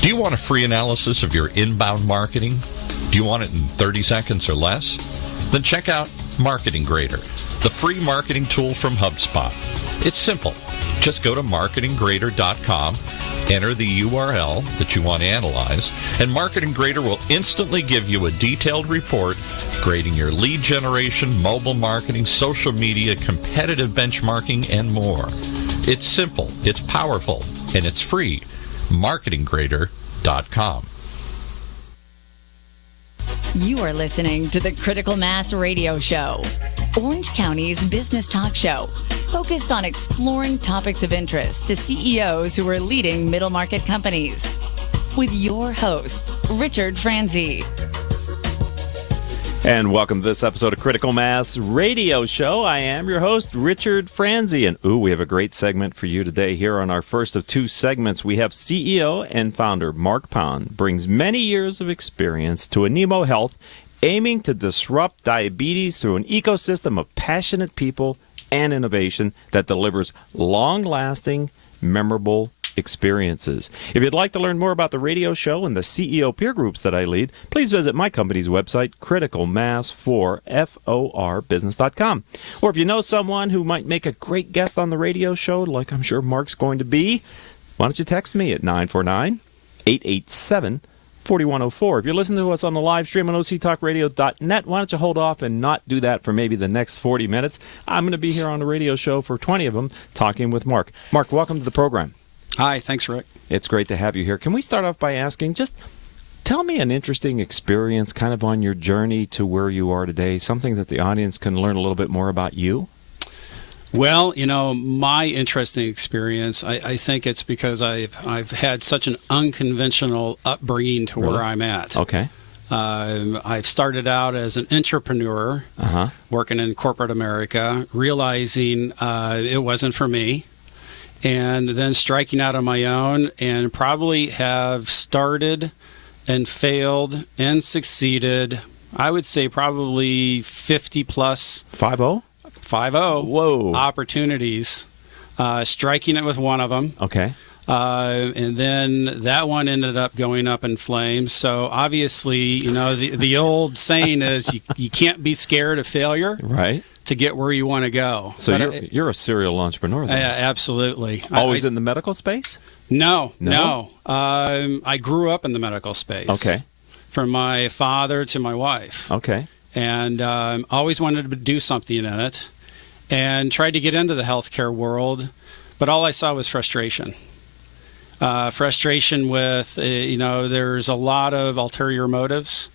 Do you want a free analysis of your inbound marketing? Do you want it in 30 seconds or less? Then check out Marketing Grader, the free marketing tool from HubSpot. It's simple. Just go to marketinggrader.com, enter the URL that you want to analyze, and Marketing Grader will instantly give you a detailed report grading your lead generation, mobile marketing, social media, competitive benchmarking, and more. It's simple, it's powerful, and it's free. marketinggrader.com. You are listening to the Critical Mass Radio Show, Orange County's business talk show, focused on exploring topics of interest to CEOs who are leading middle market companies. With your host, Richard Franzi. And welcome to this episode of Critical Mass Radio Show. I am your host, Richard Franzi. And we have a great segment for you today. Here on our first of two segments, we have CEO and founder Mark Pond, brings many years of experience to Animo Health, aiming to disrupt diabetes through an ecosystem of passionate people and innovation that delivers long-lasting, memorable experiences. If you'd like to learn more about the radio show and the CEO peer groups that I lead, please visit my company's website, criticalmass4business.com. Or if you know someone who might make a great guest on the radio show, like I'm sure Mark's going to be, why don't you text me at 949-887-4104. If you're listening to us on the live stream on octalkradio.net, why don't you hold off and not do that for maybe the next 40 minutes? I'm going to be here on the radio show for 20 of them talking with Mark. Mark, welcome to the program. Hi, thanks, Rick. It's great to have you here. Can we start off by asking, just tell me an interesting experience kind of on your journey to where you are today, something that the audience can learn a little bit more about you? Well, you know, my interesting experience, I think it's because I've had such an unconventional upbringing to where I'm at. Okay. I've started out as an entrepreneur, working in corporate America, realizing it wasn't for me, and then striking out on my own, and probably have started and failed and succeeded, I would say probably 50 plus. 5-0? 5-0. Whoa. Opportunities, striking it with one of them. Okay. And then that one ended up going up in flames. So obviously, you know, the old saying is you can't be scared of failure. Right. To get where you want to go. So you're a serial entrepreneur then? Absolutely. Always in the medical space? No. I grew up in the medical space. Okay. From my father to my wife. Okay. And always wanted to do something in it, and tried to get into the healthcare world, but all I saw was frustration. Frustration with, there's a lot of ulterior motives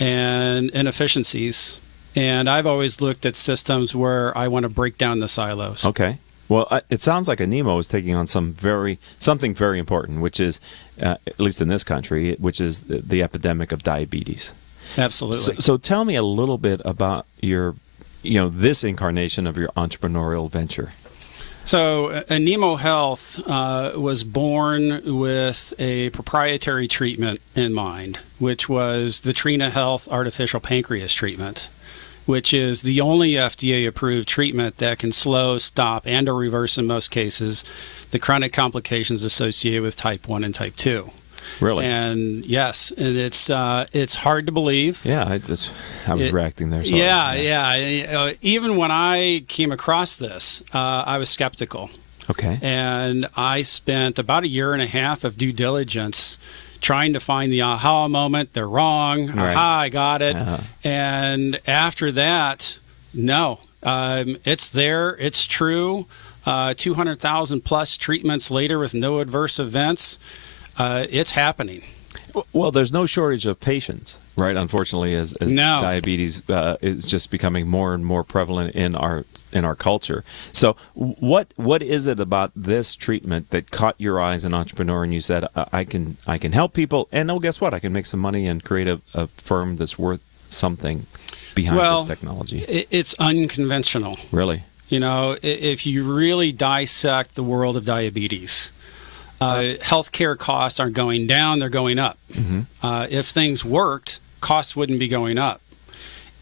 and inefficiencies. And I've always looked at systems where I want to break down the silos. Okay. Well, it sounds like Animo is taking on something very important, which is, at least in this country, which is the epidemic of diabetes. Absolutely. So tell me a little bit about this incarnation of your entrepreneurial venture. So Animo Health was born with a proprietary treatment in mind, which was the Trina Health artificial pancreas treatment, which is the only FDA-approved treatment that can slow, stop, and or reverse, in most cases, the chronic complications associated with type 1 and type 2. Really? And yes, and it's hard to believe. Yeah, I was reacting there. Sorry. Yeah. Even when I came across this, I was skeptical. Okay. And I spent about a year and a half of due diligence trying to find the aha moment. They're wrong. Right. Aha, I got it. And after that, no, it's there. It's true. 200,000 plus treatments later with no adverse events. It's happening. Well, there's no shortage of patients, right? Unfortunately, as diabetes is just becoming more and more prevalent in our culture. So, what is it about this treatment that caught your eye as an entrepreneur, and you said, I can help people, and guess what? I can make some money and create a firm that's worth something behind this technology. It's unconventional. Really? You know, if you really dissect the world of diabetes, healthcare costs aren't going down, they're going up. Mm-hmm. If things worked, costs wouldn't be going up.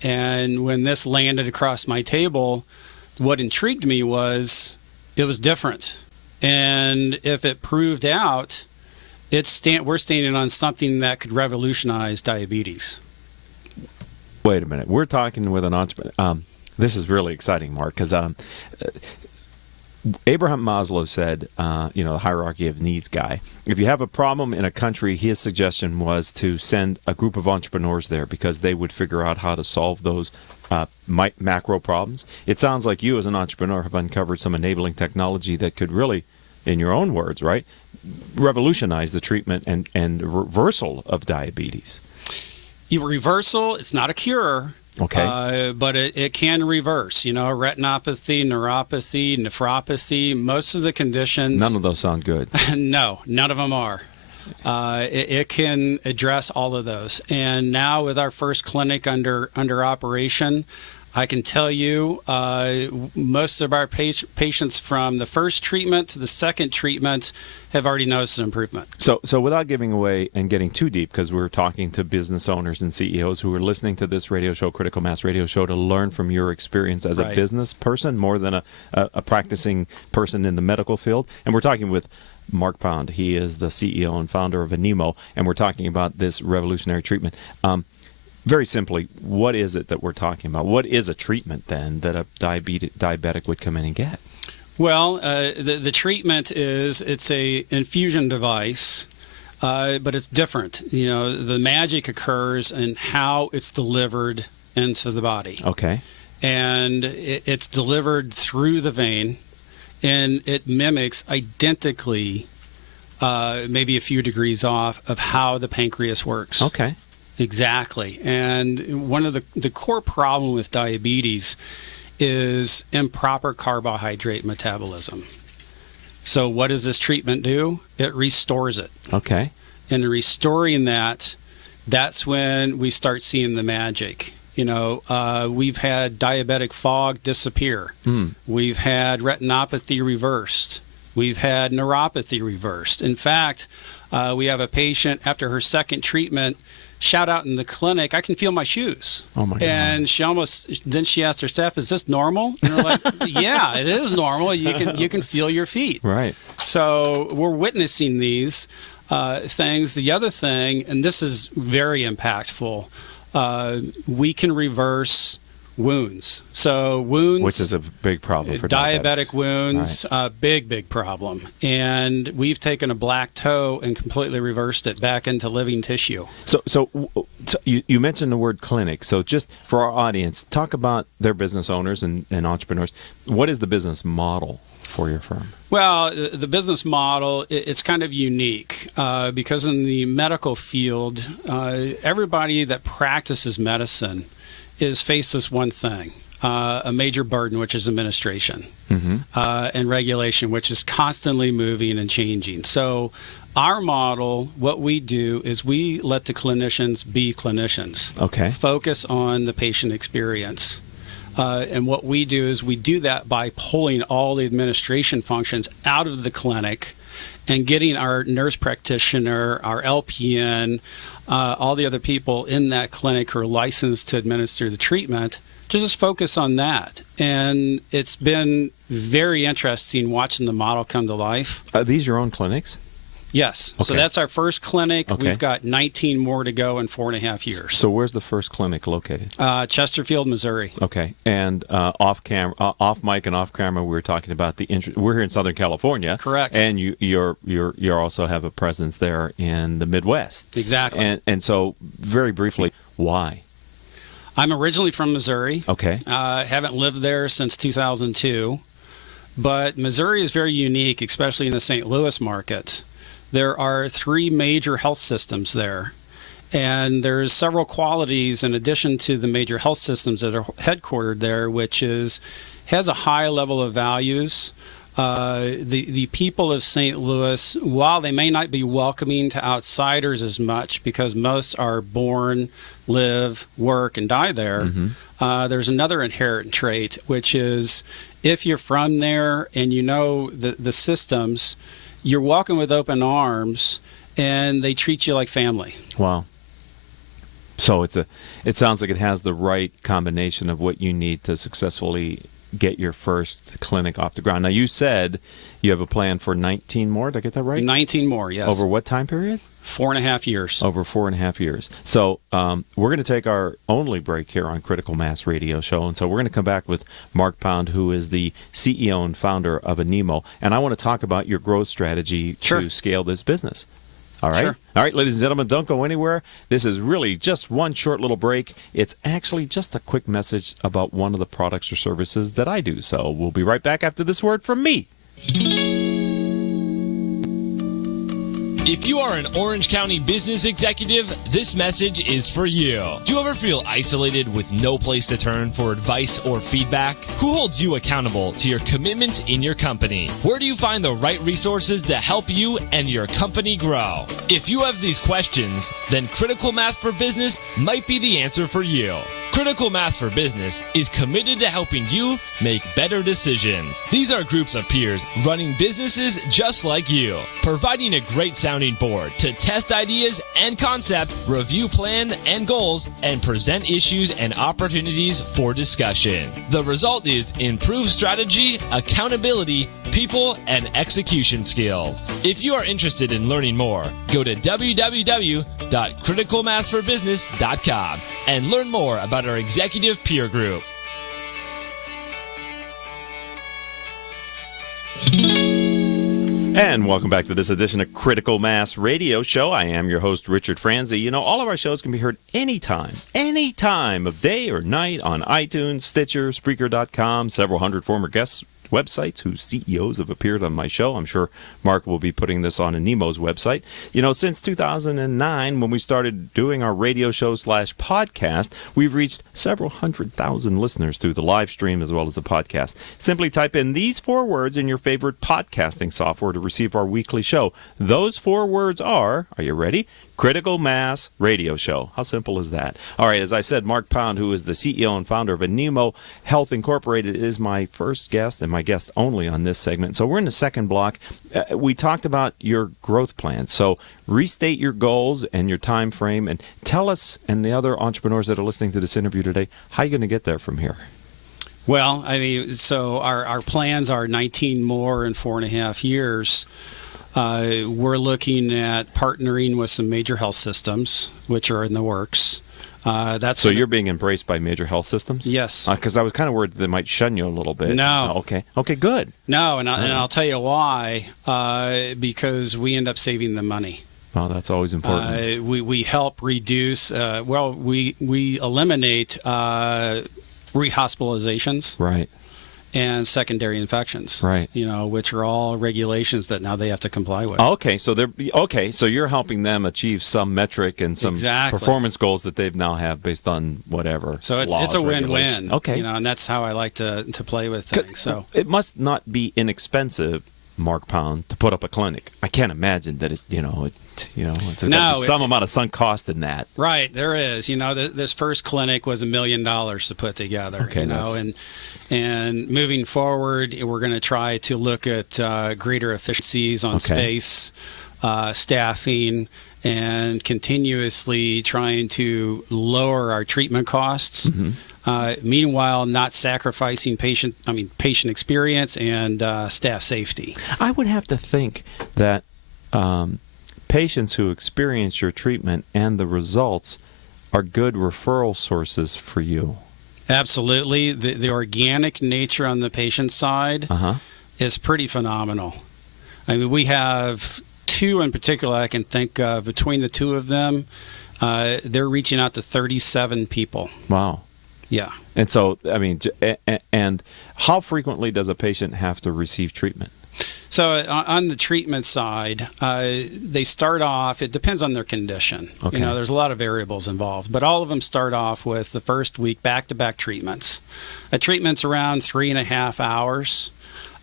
And when this landed across my table, what intrigued me was it was different. And if it proved out, we're standing on something that could revolutionize diabetes. Wait a minute. We're talking with an entrepreneur. This is really exciting, Mark, because Abraham Maslow said, the hierarchy of needs guy. If you have a problem in a country, his suggestion was to send a group of entrepreneurs there because they would figure out how to solve those macro problems. It sounds like you as an entrepreneur have uncovered some enabling technology that could really, in your own words, right, revolutionize the treatment and reversal of diabetes. Reversal, it's not a cure. Okay. But it can reverse, retinopathy, neuropathy, nephropathy, most of the conditions. None of those sound good. No, none of them are. It can address all of those. And now with our first clinic under operation, I can tell you most of our patients from the first treatment to the second treatment have already noticed an improvement. So without giving away and getting too deep, because we're talking to business owners and CEOs who are listening to this radio show, Critical Mass Radio Show, to learn from your experience as a business person more than a practicing person in the medical field. And we're talking with Mark Pound. He is the CEO and founder of Animo, and we're talking about this revolutionary treatment. Very simply, what is it that we're talking about? What is a treatment, then, that a diabetic would come in and get? Well, the treatment it's a infusion device, but it's different. The magic occurs in how it's delivered into the body. Okay. And it's delivered through the vein, and it mimics identically, maybe a few degrees off, of how the pancreas works. Okay. Exactly. And one of the core problem with diabetes is improper carbohydrate metabolism. So what does this treatment do? It restores it. Okay. And in restoring that, that's when we start seeing the magic. We've had diabetic fog disappear. We've had retinopathy reversed. We've had neuropathy reversed. In fact, we have a patient after her second treatment, shout out in the clinic, I can feel my shoes. Oh my God. And she asked her staff, is this normal? And they're like, yeah, it is normal. You can feel your feet. Right. So we're witnessing these things. The other thing, and this is very impactful, we can reverse wounds. So wounds, which is a big problem for diabetic wounds, right. Big problem. And we've taken a black toe and completely reversed it back into living tissue. So you mentioned the word clinic. So just for our audience, talk about their business owners and entrepreneurs. What is the business model for your firm? Well, the business model, it's kind of unique because in the medical field, everybody that practices medicine is faced with one thing, a major burden, which is administration, and regulation, which is constantly moving and changing. So our model, what we do is we let the clinicians be clinicians. Okay. Focus on the patient experience. And what we do is we do that by pulling all the administration functions out of the clinic and getting our nurse practitioner, our LPN, all the other people in that clinic who are licensed to administer the treatment, to just focus on that. And it's been very interesting watching the model come to life. Are these your own clinics? Yes. Okay. So that's our first clinic. Okay. We've got 19 more to go in 4.5 years. So where's the first clinic located? Chesterfield, Missouri. Okay. And off mic and off camera, we were talking about we're here in Southern California. Correct. And you also have a presence there in the Midwest. Exactly. And so very briefly, why? I'm originally from Missouri. Okay. Haven't lived there since 2002. But Missouri is very unique, especially in the St. Louis market. There are 3 major health systems there, and there's several qualities in addition to the major health systems that are headquartered there, which has a high level of values. The people of St. Louis, while they may not be welcoming to outsiders as much because most are born, live, work, and die there, there's another inherent trait, which is if you're from there and you know the systems, you're welcome with open arms, and they treat you like family. Wow. So it sounds like it has the right combination of what you need to successfully get your first clinic off the ground. Now, you said you have a plan for 19 more. Did I get that right? 19 more, yes. Over what time period? 4.5 years. Over 4.5 years. So we're going to take our only break here on Critical Mass Radio Show. And so we're going to come back with Mark Pound, who is the CEO and founder of Animo. And I want to talk about your growth strategy to scale this business. All right? Sure. All right, ladies and gentlemen, don't go anywhere. This is really just one short little break. It's actually just a quick message about one of the products or services that I do. So we'll be right back after this word from me. If you are an Orange County business executive, this message is for you. Do you ever feel isolated with no place to turn for advice or feedback? Who holds you accountable to your commitments in your company? Where do you find the right resources to help you and your company grow? If you have these questions, then Critical Mass for Business might be the answer for you. Critical Mass for Business is committed to helping you make better decisions. These are groups of peers running businesses just like you, providing a great sounding board to test ideas and concepts, review plans and goals, and present issues and opportunities for discussion. The result is improved strategy, accountability, people, and execution skills. If you are interested in learning more, go to www.criticalmassforbusiness.com and learn more about our executive peer group. And welcome back to this edition of Critical Mass Radio Show. I am your host, Richard Franzi. You know, all of our shows can be heard any time of day or night on iTunes, Stitcher, Spreaker.com, several hundred former guests' websites whose CEOs have appeared on my show. I'm sure Mark will be putting this on Animo's website. You know, since 2009, when we started doing our radio show / podcast, we've reached several 100,000 listeners through the live stream as well as the podcast. Simply type in these 4 words in your favorite podcasting software to receive our weekly show. Those 4 words are you ready? Critical Mass Radio Show. How simple is that? All right, as I said, Mark Pound, who is the CEO and founder of Animo Health Incorporated, is my first guest and my guest only on this segment. So we're in the second block. We talked about your growth plan. So restate your goals and your time frame and tell us and the other entrepreneurs that are listening to this interview today, how are you going to get there from here? Well, I mean, so our plans are 19 more in 4.5 years. We're looking at partnering with some major health systems, which are in the works. So you're being embraced by major health systems? Yes. Because I was kind of worried they might shun you a little bit. No. Oh, okay. Okay, good. No, and I'll tell you why. Because we end up saving them money. Well, that's always important. We help reduce. We eliminate rehospitalizations. Right. And secondary infections, right? You know, which are all regulations that now they have to comply with. Okay, so so you're helping them achieve some metric and some performance goals that they've now have based on whatever. So it's a win-win. Okay, you know, and that's how I like to play with things. So it must not be inexpensive, Mark Pound, to put up a clinic. I can't imagine that it's some amount of sunk cost in that. Right, there is. You know, this first clinic was $1 million to put together. Okay, you know, and moving forward, we're going to try to look at greater efficiencies on space, staffing, and continuously trying to lower our treatment costs. Mm-hmm. Meanwhile, not sacrificing patient experience and staff safety. I would have to think that patients who experience your treatment and the results are good referral sources for you. Absolutely. The organic nature on the patient side is pretty phenomenal. I mean, we have 2 in particular I can think of. Between the 2 of them, they're reaching out to 37 people. Wow. Yeah. And so, I mean, and how frequently does a patient have to receive treatment? So on the treatment side, they start off, it depends on their condition. Okay. You know, there's a lot of variables involved, but all of them start off with the first week back-to-back treatments. A treatment's around 3.5 hours.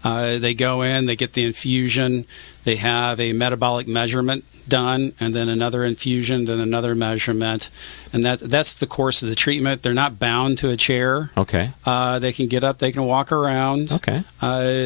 They go in, they get the infusion, they have a metabolic measurement done, and then another infusion, then another measurement, and that's the course of the treatment. They're not bound to a chair. Okay. They can get up, they can walk around. Okay.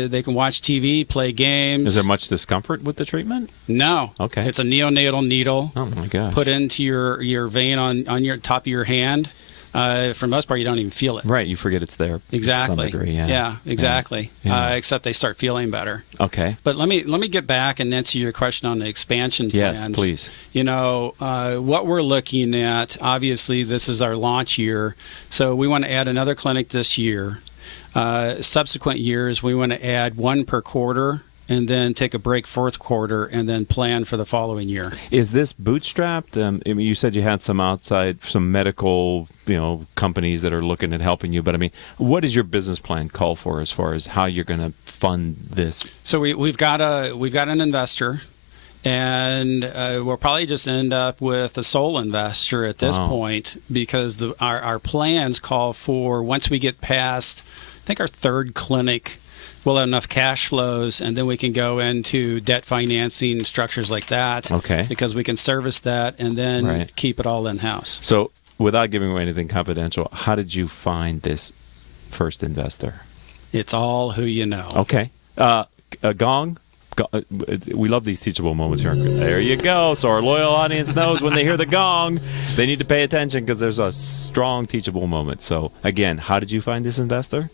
They can watch TV, play games. Is there much discomfort with the treatment? No. Okay. It's a neonatal needle. Oh my gosh. Put into your vein on your top of your hand. For the most part, you don't even feel it. Right, you forget it's there. Exactly. To some degree, yeah. Exactly. Yeah. Except they start feeling better. Okay. But let me get back and answer your question on the expansion plans. Yes, please. What we're looking at, obviously, this is our launch year, so we want to add another clinic this year. Subsequent years, we want to add one per quarter, and then take a break fourth quarter, and then plan for the following year. Is this bootstrapped? You said you had some medical, companies that are looking at helping you. But I mean, what does your business plan call for as far as how you're going to fund this? So we've got an investor, and we'll probably just end up with a sole investor at this point, because our plans call for, once we get past, I think, our third clinic, we'll have enough cash flows, and then we can go into debt financing structures like that. Okay. Because we can service that and then keep it all in-house. So, without giving away anything confidential, how did you find this first investor? It's all who you know. Okay. A gong? We love these teachable moments here. There you go. So our loyal audience knows when they hear the gong, they need to pay attention, because there's a strong teachable moment. So, again, how did you find this investor?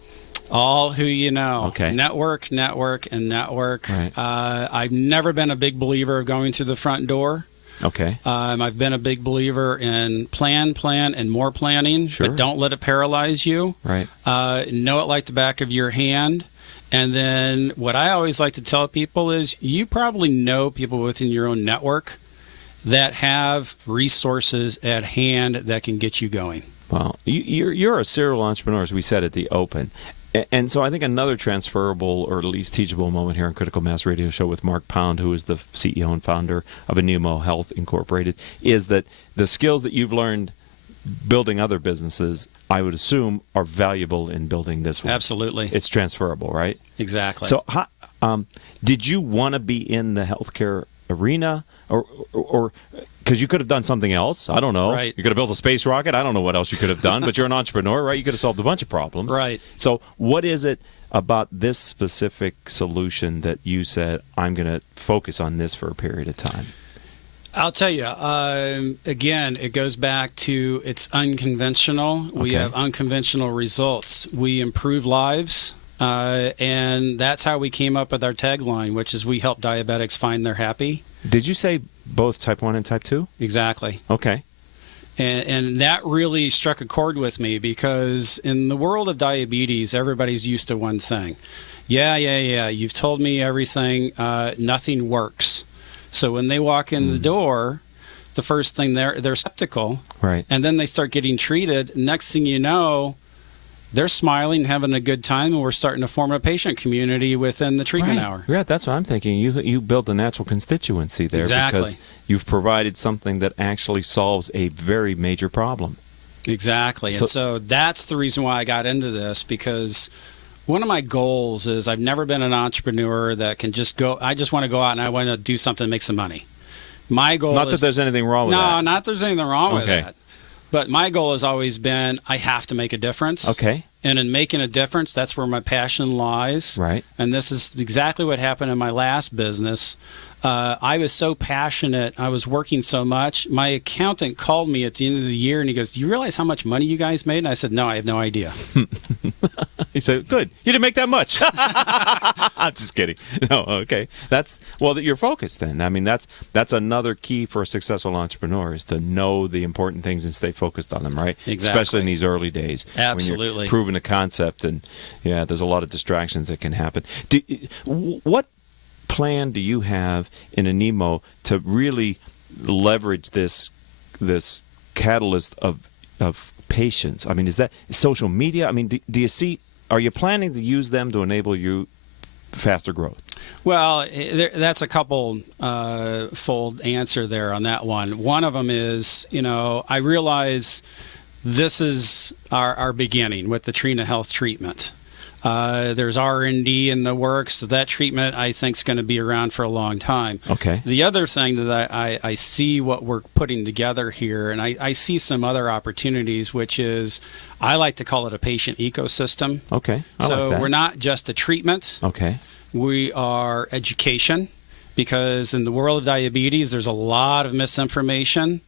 All who you know. Okay. Network. Right. I've never been a big believer of going through the front door. Okay. I've been a big believer in plan, and more planning. Sure. But don't let it paralyze you. Right. Know it like the back of your hand. And then what I always like to tell people is, you probably know people within your own network that have resources at hand that can get you going. Well, you're a serial entrepreneur, as we said at the open. And so I think another transferable, or at least teachable moment here on Critical Mass Radio Show with Mark Pound, who is the CEO and founder of Animo Health Incorporated, is that the skills that you've learned building other businesses, I would assume, are valuable in building this one. Absolutely. It's transferable, right? Exactly. So did you want to be in the healthcare arena, or because you could have done something else? I don't know. Right. You could have built a space rocket. I don't know what else you could have done, but you're an entrepreneur, right? You could have solved a bunch of problems. Right. So what is it about this specific solution that you said, I'm going to focus on this for a period of time? I'll tell you, again, it goes back to, it's unconventional. We have unconventional results. We improve lives, and that's how we came up with our tagline, which is, we help diabetics find their happy. Did you say both type 1 and type 2? Exactly. Okay. And that really struck a chord with me, because in the world of diabetes, everybody's used to one thing. Yeah, you've told me everything. Nothing works. So when they walk in the door, the first thing they're skeptical, right? And then they start getting treated. Next thing you know, they're smiling, having a good time, and we're starting to form a patient community within the treatment hour. Yeah, that's what I'm thinking. You build a natural constituency there, because you've provided something that actually solves a very major problem. Exactly. And so that's the reason why I got into this, because one of my goals is, I've never been an entrepreneur that can just go, I just want to go out and I want to do something to make some money. My goal Not that there's anything wrong with that. No, not that there's anything wrong with that. But my goal has always been, I have to make a difference. Okay. And in making a difference, that's where my passion lies. Right. And this is exactly what happened in my last business. I was so passionate. I was working so much. My accountant called me at the end of the year, and he goes, "Do you realize how much money you guys made?" And I said, "No, I have no idea." He said, "Good. You didn't make that much." I'm just kidding. No, okay. You're focused then. I mean, that's another key for a successful entrepreneur, is to know the important things and stay focused on them, right? Exactly. Especially in these early days. Absolutely. When you're proving a concept, and there's a lot of distractions that can happen. What plan do you have in Animo to really leverage this catalyst of patients? I mean, is that social media? I mean, do you see? Are you planning to use them to enable you faster growth? Well, that's a couple fold answer there on that one. One of them is, I realize this is our beginning with the Trina Health treatment. There's R&D in the works. So that treatment, I think, is going to be around for a long time. Okay. The other thing that I see what we're putting together here, and I see some other opportunities, which is, I like to call it a patient ecosystem. Okay. I so like that. We're not just a treatment. Okay. We are education, because in the world of diabetes, there's a lot of misinformation.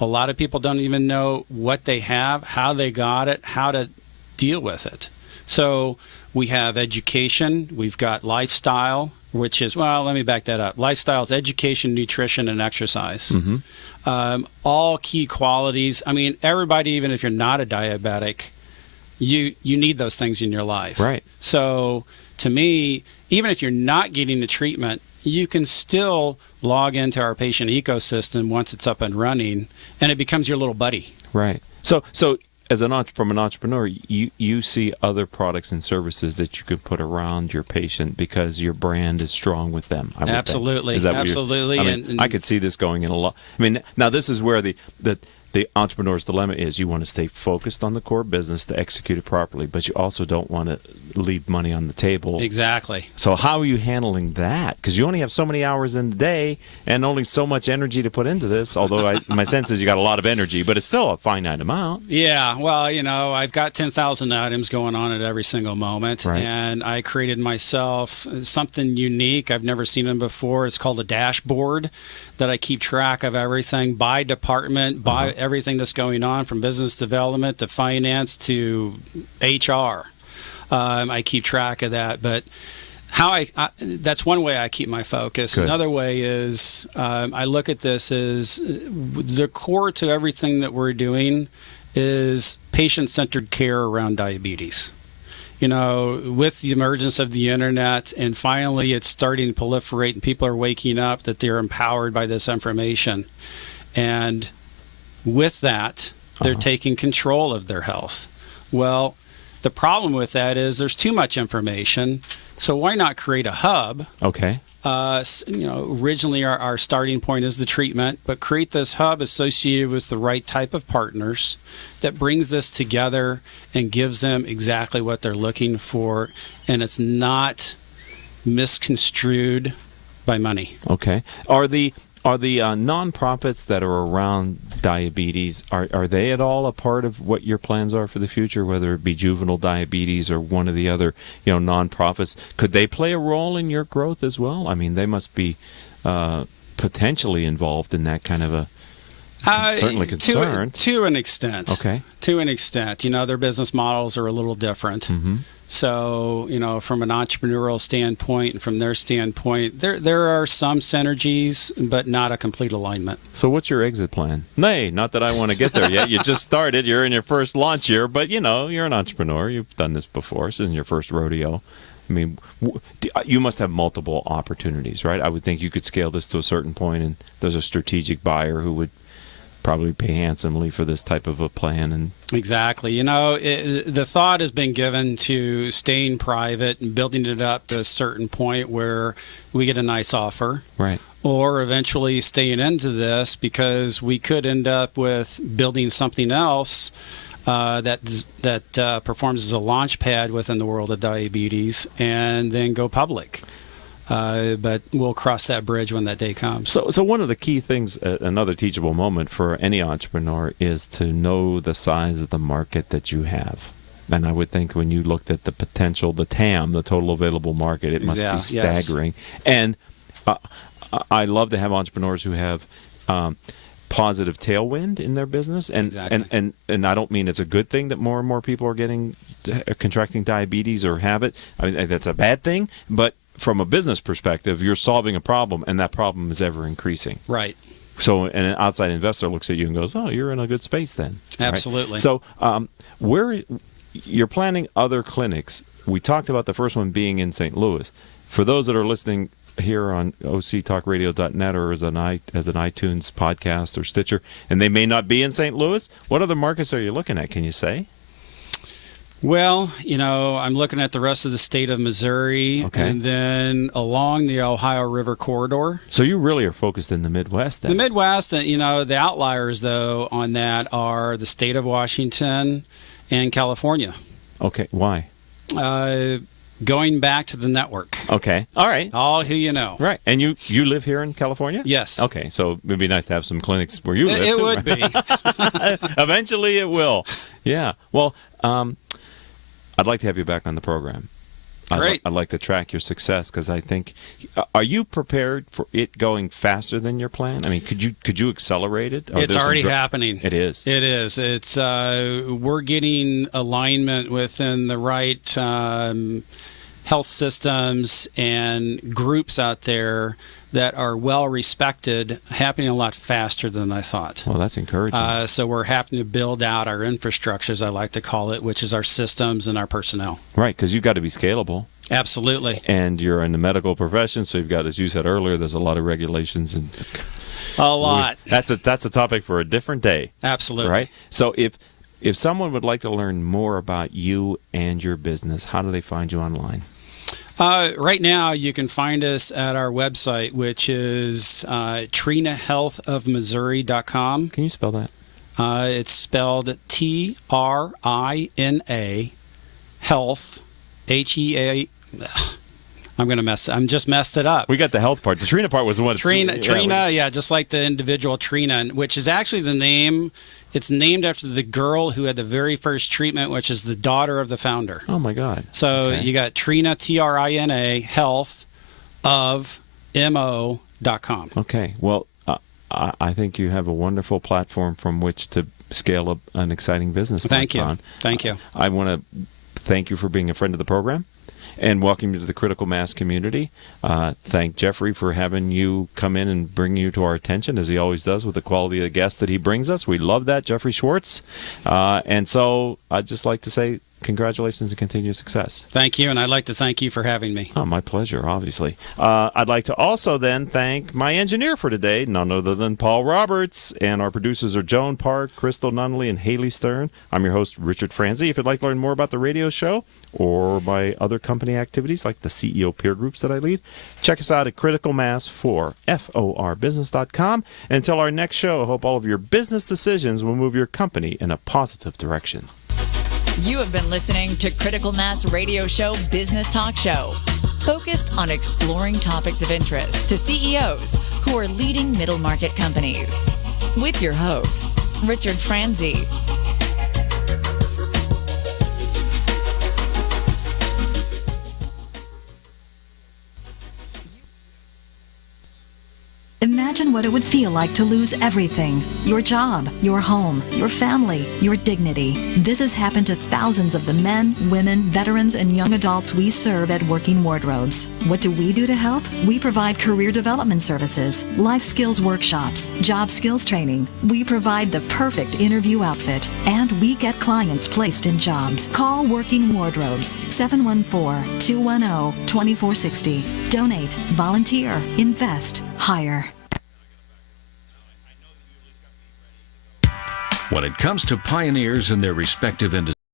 A lot of people don't even know what they have, how they got it, how to deal with it. So we have education, we've got lifestyle, which is, well, let me back that up. Lifestyle is education, nutrition, and exercise. All key qualities. I mean, everybody, even if you're not a diabetic, you need those things in your life. Right. So to me, even if you're not getting the treatment, you can still log into our patient ecosystem once it's up and running, and it becomes your little buddy. Right. So as from an entrepreneur, you see other products and services that you could put around your patient because your brand is strong with them. I would think. Absolutely. Is that what Absolutely. I mean, I could see this going in a lot. I mean, now this is where the entrepreneur's dilemma is. You want to stay focused on the core business to execute it properly, but you also don't want to leave money on the table. Exactly. So how are you handling that? Because you only have so many hours in the day and only so much energy to put into this, although my sense is you got a lot of energy, but it's still a finite amount. Yeah, well, I've got 10,000 items going on at every single moment, Right. and I created myself something unique. I've never seen them before. It's called a dashboard that I keep track of everything by department, by everything that's going on, from business development to finance to HR. I keep track of that, but that's one way I keep my focus. Good. Another way is I look at this as the core to everything that we're doing is patient-centered care around diabetes. With the emergence of the internet, and finally it's starting to proliferate and people are waking up that they're empowered by this information. And with that, they're taking control of their health. Well, the problem with that is there's too much information. So why not create a hub? Okay. Originally our starting point is the treatment, but create this hub associated with the right type of partners that brings this together and gives them exactly what they're looking for, and it's not misconstrued by money. Okay. Are the nonprofits that are around diabetes, are they at all a part of what your plans are for the future, whether it be juvenile diabetes or one of the other nonprofits? Could they play a role in your growth as well? I mean, they must be potentially involved in that kind of a certainly concerned. To an extent. Okay. To an extent. Their business models are a little different. Mm-hmm. So, from an entrepreneurial standpoint and from their standpoint, there are some synergies, but not a complete alignment. So what's your exit plan? Nay, not that I want to get there yet. You just started. You're in your first launch year, but, you're an entrepreneur. You've done this before. This isn't your first rodeo. I mean, you must have multiple opportunities, right? I would think you could scale this to a certain point, and there's a strategic buyer who would probably pay handsomely for this type of a plan. And exactly. The thought has been given to staying private and building it up to a certain point where we get a nice offer. Right. Or eventually staying into this, because we could end up with building something else that performs as a launch pad within the world of diabetes and then go public. But we'll cross that bridge when that day comes. So one of the key things, another teachable moment for any entrepreneur, is to know the size of the market that you have. And I would think when you looked at the potential, the TAM, the total available market, it must be staggering. Yes. And I love to have entrepreneurs who have positive tailwind in their business. And, exactly. and I don't mean it's a good thing that more and more people are contracting diabetes or have it. I mean, that's a bad thing. But from a business perspective, you're solving a problem, and that problem is ever increasing. Right. So an outside investor looks at you and goes, "Oh, you're in a good space then." Absolutely. Right? So where you're planning other clinics, we talked about the first one being in St. Louis. For those that are listening here on octalkradio.net or as an iTunes podcast or Stitcher, and they may not be in St. Louis, what other markets are you looking at? Can you say? Well, I'm looking at the rest of the state of Missouri, okay, and then along the Ohio River corridor. So you really are focused in the Midwest then? The Midwest, the outliers, though, on that are the state of Washington and California. Okay, why? Going back to the network. Okay, all right. All who you know. Right, and you live here in California? Yes. Okay, so it'd be nice to have some clinics where you live. It too, would right? be. Eventually it will. Yeah, well, I'd like to have you back on the program. Great. I'd like to track your success because I think, are you prepared for it going faster than your plan? I mean, could you accelerate it? It's already happening. It is. It is. It's we're getting alignment within the right health systems and groups out there that are well respected, happening a lot faster than I thought. Well, that's encouraging. So we're having to build out our infrastructure, as I like to call it, which is our systems and our personnel. Right, because you've got to be scalable. Absolutely. And you're in the medical profession, so you've got, as you said earlier, there's a lot of regulations and a lot. That's a topic for a different day. Absolutely. Right. So if someone would like to learn more about you and your business, how do they find you online? Right now, you can find us at our website, which is trinahealthofmissouri.com. Can you spell that? It's spelled Trina Health, HEA. I'm just messed it up. We got the health part. The Trina part was the one. Trina, just like the individual Trina, which is actually the name. It's named after the girl who had the very first treatment, which is the daughter of the founder. Oh, my God. So okay. You got Trina, Trina, Health of mo.com. Okay. Well, I think you have a wonderful platform from which to scale up an exciting business. Thank you. Thank you. I want to thank you for being a friend of the program and welcome you to the Critical Mass community. Thank Jeffrey for having you come in and bring you to our attention, as he always does with the quality of the guests that he brings us. We love that, Jeffrey Schwartz. And so I'd just like to say congratulations and continued success. Thank you, and I'd like to thank you for having me. Oh, my pleasure, obviously. I'd like to also then thank my engineer for today, none other than Paul Roberts, and our producers are Joan Park, Crystal Nunnally, and Haley Stern. I'm your host, Richard Franzi. If you'd like to learn more about the radio show or my other company activities like the CEO peer groups that I lead, check us out at criticalmass4forbusiness.com. Until our next show, I hope all of your business decisions will move your company in a positive direction. You have been listening to Critical Mass Radio Show Business Talk Show, focused on exploring topics of interest to CEOs who are leading middle market companies. With your host, Richard Franzi. Imagine what it would feel like to lose everything. Your job, your home, your family, your dignity. This has happened to thousands of the men, women, veterans, and young adults we serve at Working Wardrobes. What do we do to help? We provide career development services, life skills workshops, job skills training. We provide the perfect interview outfit, and we get clients placed in jobs. Call Working Wardrobes, 714-210-2460. Donate, volunteer, invest, hire. When it comes to pioneers in their respective industries,